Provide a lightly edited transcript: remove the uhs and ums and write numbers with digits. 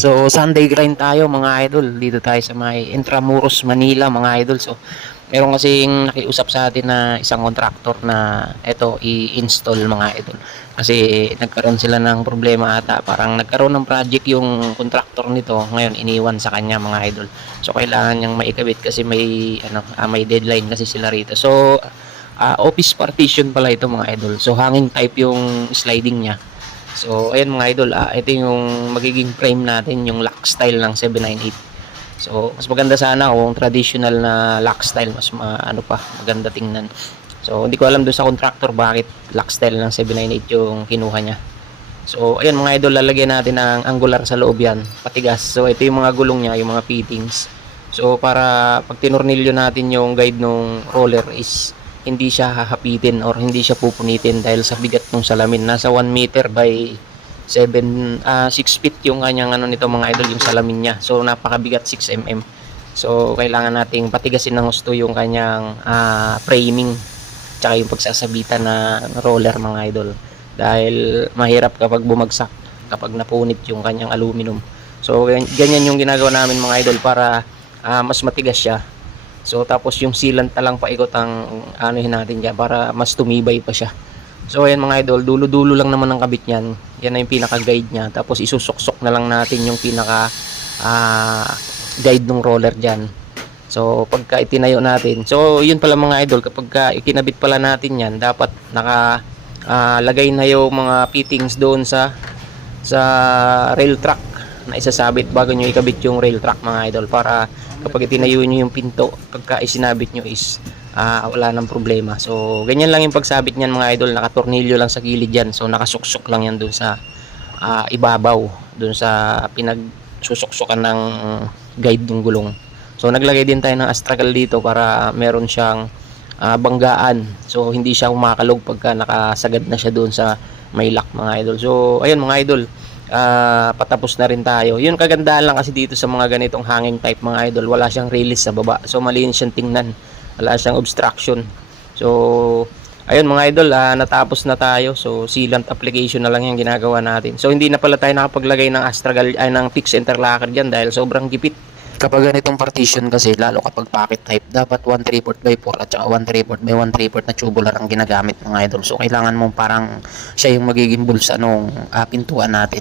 So Sunday grind tayo mga idol. Dito tayo sa may Intramuros, Manila mga idol. So meron kasing nakiusap sa atin na isang contractor na eto i-install mga idol. Kasi nagkaroon sila ng problema ata. Parang nagkaroon ng project yung contractor nito. Ngayon iniwan sa kanya mga idol. So kailangan niyang maikabit kasi may deadline kasi sila rito. So office partition pala ito mga idol. So hanging type yung sliding niya. So, ayan mga idol, ito yung magiging frame natin, yung lock style ng 798. So, mas maganda sana kung traditional na lock style, mas maganda tingnan. So, hindi ko alam doon sa contractor bakit lock style ng 798 yung kinuha niya. So, ayan mga idol, lalagyan natin ng angular sa loob yan, patigas. So, ito yung mga gulong niya, yung mga fittings. So, para pag tinornilyo natin yung guide ng roller is hindi siya hahapitin or hindi siya pupunitin dahil sa bigat ng salamin. Nasa 1 meter by 6 feet yung kanyang nito mga idol, yung salamin niya. So napakabigat, 6 mm. So kailangan nating patigasin ng gusto yung kanyang framing tsaka yung pagsasabitan na roller mga idol. Dahil mahirap kapag bumagsak, kapag napunit yung kanyang aluminum. So ganyan yung ginagawa namin mga idol para mas matigas siya. So tapos yung sealant na lang paikot ang natin diyan para mas tumibay pa siya. So ayan mga idol, dulo-dulo lang naman ang kabit niyan. Yan na yung pinaka-guide niya. Tapos isusuksok na lang natin yung pinaka guide ng roller diyan. So pagka itinayo natin. So yun pala mga idol, kapag ikinabit pala natin yan, dapat naka lagay na yung mga fittings doon sa rail track na isasabit bago nyo ikabit yung rail track mga idol, para kapag itinayo nyo yung pinto, pagka isinabit nyo is wala nang problema. So ganyan lang yung pagsabit nyan mga idol, nakatornilyo lang sa gilid yan. So nakasuksok lang yan dun sa ibabaw, dun sa pinagsusuksokan ng guide ng gulong. So naglagay din tayo ng astragal dito para meron siyang banggaan. So hindi siya umakalog pagka nakasagad na siya doon sa may lock mga idol. So ayun mga idol, patapos na rin tayo. Yun kagandahan lang kasi dito sa mga ganitong hanging type mga idol, wala siyang release sa baba. So malinis siyang tingnan, wala siyang obstruction. So ayun mga idol, natapos na tayo. So sealant application na lang yung ginagawa natin. So hindi na pala tayo nakapaglagay ng astragal ng fixed interlocker dyan dahil sobrang gipit. Kapag ganitong partition kasi, lalo kapag pocket type, dapat 1/3 by 4 at saka 1/3 by 1/3 na tubular ang ginagamit mga idol. So kailangan mong parang siya yung magiging bulsa nung pintuan natin.